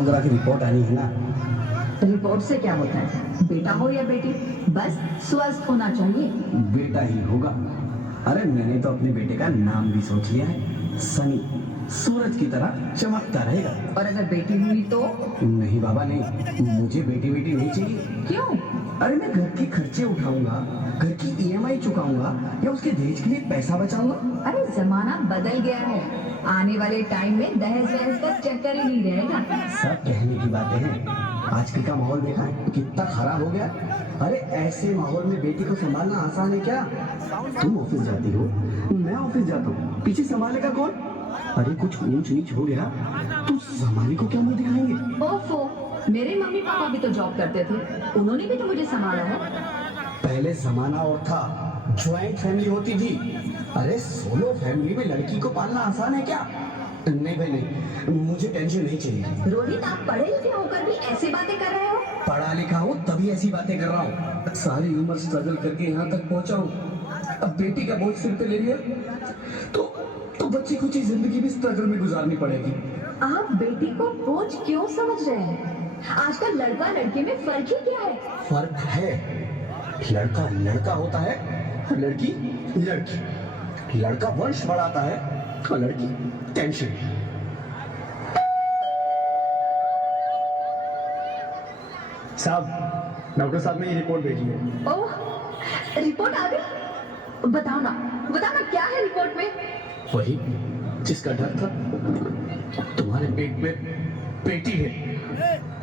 Sonography report आनी है ना। रिपोर्ट से क्या होता है, बेटा हो या बेटी, बस स्वस्थ होना चाहिए। बेटा ही होगा। अरे मैंने तो अपने बेटे का नाम भी सोच लिया है, सनी। सूरज की तरह चमकता रहेगा। और अगर बेटी हुई तो? नहीं बाबा नहीं, मुझे बेटी बेटी नहीं चाहिए। क्यों? अरे मैं घर के खर्चे उठाऊंगा, घर की ईएमआई चुकाऊंगा या उसके दहेज के लिए पैसा बचाऊंगा। अरे जमाना बदल गया है, आने वाले टाइम में दहेज वहेज का चक्कर ही नहीं रहेगा। सब कहने की बातें हैं, आजकल का माहौल देखा है कितना खराब हो गया। अरे ऐसे माहौल में बेटी को संभालना आसान है क्या? तुम ऑफिस जाती हो, मैं ऑफिस जाता हूँ, पीछे संभालेगा कौन? अरे कुछ ऊंच नीच हो गया तो संभाली को क्या मुंह दिखाएंगे? ओफो, मेरे मम्मी पापा भी तो जॉब करते थे, उन्होंने भी तो मुझे संभाला है। पहले जमाना और था, ज्वाइंट फैमिली होती थी। अरे सोलो फैमिली में लड़की को पालना आसान है क्या? नहीं भाई नहीं, मुझे टेंशन नहीं चाहिए। रोहित, आप पढ़े लिखे होकर भी ऐसी बातें कर रहे हो? पढ़ा लिखा हूँ तभी ऐसी बातें कर रहा हूँ। सारी उम्र स्ट्रगल करके यहाँ तक पहुँचा हूँ, अब बेटी का बोझ सिर पे ले लिया तो बच्ची कुछ ही जिंदगी भी स्ट्रगल में गुजारनी पड़ेगी। आप बेटी को बोझ क्यों समझ रहे हैं? आजकल लड़का लड़के में फर्क ही क्या है? फर्क है, लड़का लड़का होता है और लड़की लड़की। लड़का वंश बढ़ाता है और लड़की टेंशन। साहब, डॉक्टर साहब ने ये रिपोर्ट भेजी है। ओह, रिपोर्ट आ गई? बताओ ना क्या है रिपोर्ट में? वही जिसका डर था, तुम्हारे पेट में बेटी है।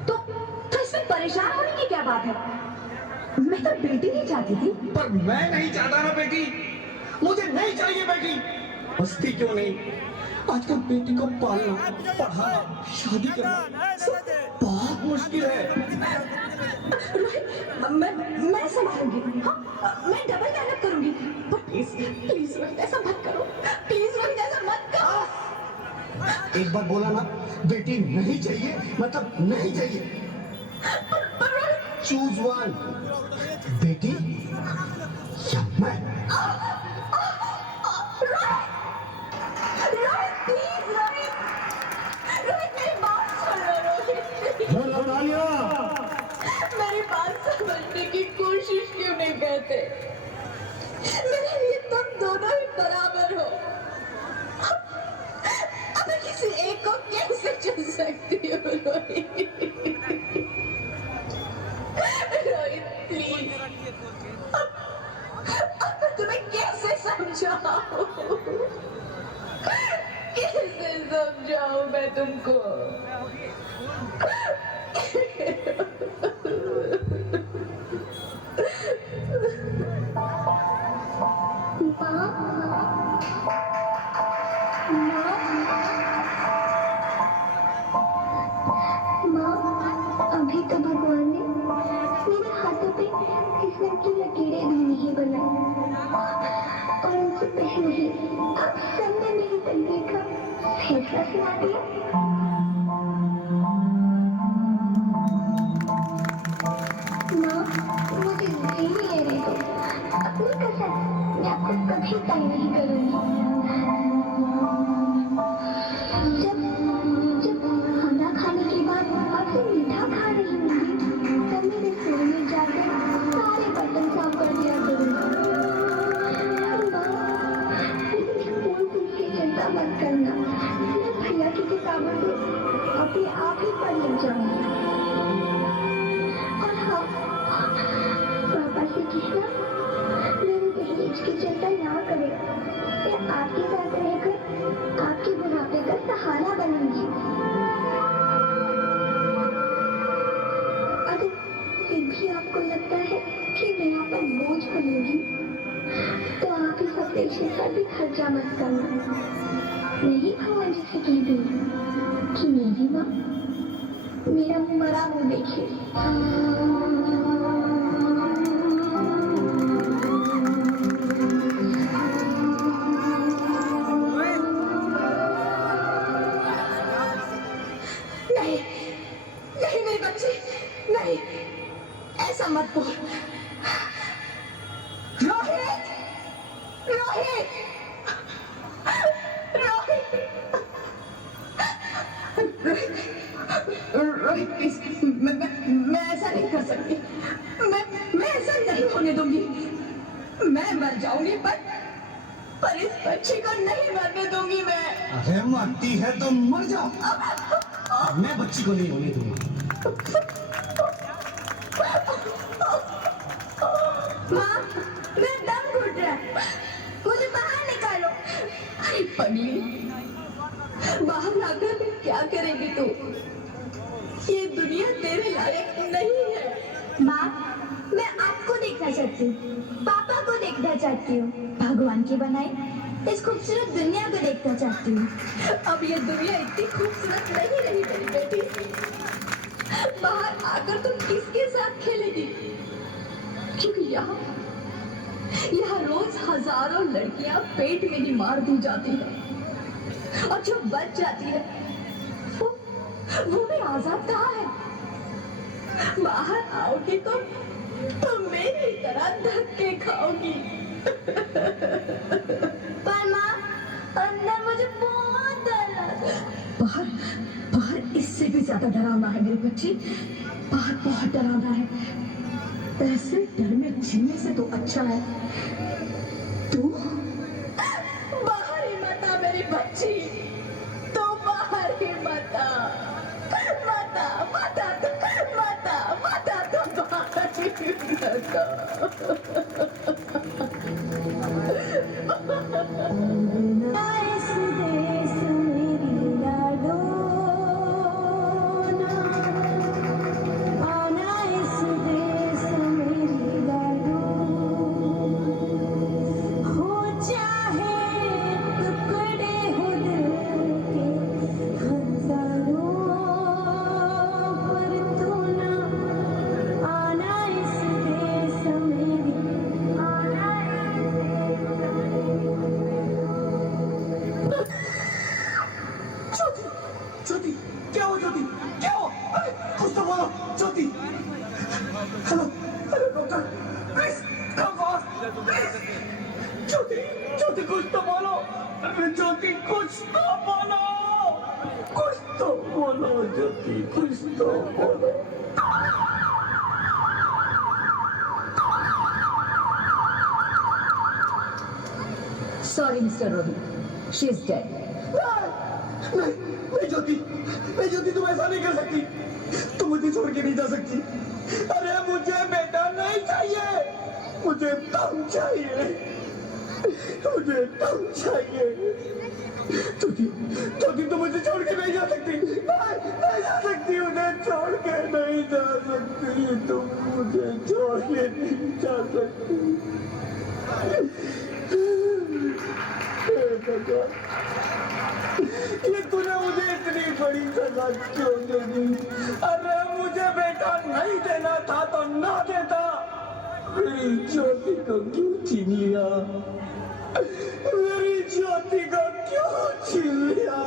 तो इसमें परेशान होने की क्या बात है? मैं तो बेटी नहीं चाहती थी। पर मैं नहीं चाहता ना बेटी, मुझे नहीं चाहिए बेटी। बसती क्यों नहीं? आजकल बेटी को पालना, पढ़ाना, शादी करना सब बहुत मुश्किल है। रोहित, मैं संभालूंगी। हाँ, मैं डबल मेहनत करूंगी। पर प्लीज रोहित, ऐसा मत करो। प्लीज रोहित, ऐसा मत करो। एक बार बोला ना, बेटी नहीं चाहिए मतलब नहीं चाहिए। चूज वन, बेटी या मैं। मेरी बात समझने की कोशिश क्यों नहीं करते? मेरे लिए तुम दोनों ही बराबर हो। अब मैं किसी एक को कैसे चुन सकती हूँ रोहित? रोहित प्लीज, अब मैं तुम्हें कैसे समझाऊं? कैसे समझाऊं मैं तुमको? अभी तो भगवान ने मेरे हाथों पे किस्मत की लकीरें भी नहीं बनाई, और उनसे पहले ही आप सबने मेरी तकदीर का फैसला सुना दिया। माँ, मुझे नहीं लेने दो। अपनी कसम, मैं आपको कभी तंग नहीं करूंगी। जब खाना खाने के बाद आपसे मीठा खा रही होंगी, तब मेरे रसोई में जाकर सारे बर्तन साफ कर दिया करूंगी। स्कूल की चिंता मत करना, मैं भैया की किताबों को अपने आप ही पढ़ ले जाऊंगी। और हाँ, पापा से कहना मेरे दहेज की चिंता ना करें। मैं आपके साथ रहकर आपके बुढ़ापे का सहारा बनूंगी। अगर फिर भी आपको लगता है कि मैं आप पर बोझ बनूंगी, तो आप इस ऑपरेशन का भी खर्चा मत करना। नहीं भगवान जी से कह दूंगी कि मेरी माँ मेरा मरा मुंह देखे। नहीं मेरे बच्चे, नहीं, ऐसा मत बोल। रोहित, रोहित, रोहित, रोहित, रोहित प्लीज, मैं ऐसा नहीं कर सकती। मैं ऐसा नहीं होने दूंगी। मैं मर जाऊंगी पर इस बच्ची को नहीं मरने दूंगी मैं। अरे मरती है तो मर जाओ, मैं बच्ची को नहीं होने दूंगा। माँ, मेरा दम घुट रहा है, मुझे बाहर निकालो। अरे पगली, बाहर लाकर भी क्या करेगी तू? ये दुनिया तेरे लायक नहीं है। माँ, मैं आपको देखना चाहती हूँ, पापा को देखना चाहती हूँ, भगवान की बनाई इस खूबसूरत दुनिया को देखना चाहती हूँ। अब ये दुनिया इतनी खूबसूरत नहीं रही मेरी बेटी। बाहर आकर तुम किसके साथ खेलेगी? क्योंकि यहाँ रोज हजारों लड़कियां पेट में ही मार दी जाती है, और जो बच जाती है वो भी आजाद कहाँ है? बाहर आओगी तो मेरी तरह धक्के खाओगी। पर माँ, अंदर मुझे बहुत डर लगा। बाहर इससे भी ज्यादा डरावना है मेरी बच्ची। बाहर बहुत डरावना है। ऐसे डर में जीने से तो अच्छा है तू बाहर ही मत आ मेरी बच्ची। तू बाहर ही मत आ, मत आ, मत आ, मत आ, मत आ, तू बाहर ही मत आ। इस देश मेरी लाडो ना, आना इस देश मेरी लाडो, हो चाहे टुकड़े हो दिल के हजारों, पर तू ना आना इस देश मेरी, आना ज्योति, ज्योति, क्या हो ज्योति, क्या हो? अरे कुछ तो बोलो Jyoti. Hello, hello doctor, please come fast, please. Jyoti, Jyoti कुछ तो बोलो। अरे ज्योति कुछ तो बोलो, कुछ तो बोलो ज्योति, कुछ तो बोलो। Sorry, Mr. Rohit. She is dead. नहीं, नहीं ज्योति, नहीं ज्योति, तुम ऐसा नहीं कर सकती। तुम मुझे छोड़ के नहीं जा सकती। अरे मुझे बेटा नहीं चाहिए, मुझे तुम चाहिए, मुझे तुम चाहिए। ज्योति, ज्योति तुम मुझे छोड़ के नहीं जा सकती। नहीं जा सकती, मुझे छोड़ के नहीं जा सकती। तुम मुझे छोड़ के नहीं जा सकती। ये तूने मुझे इतनी बड़ी सजा क्यों दे दी? अरे मुझे बेटा नहीं देना था तो ना देता। मेरी ज्योति को क्यों छीन लिया? मेरी ज्योति को क्यों छीन लिया?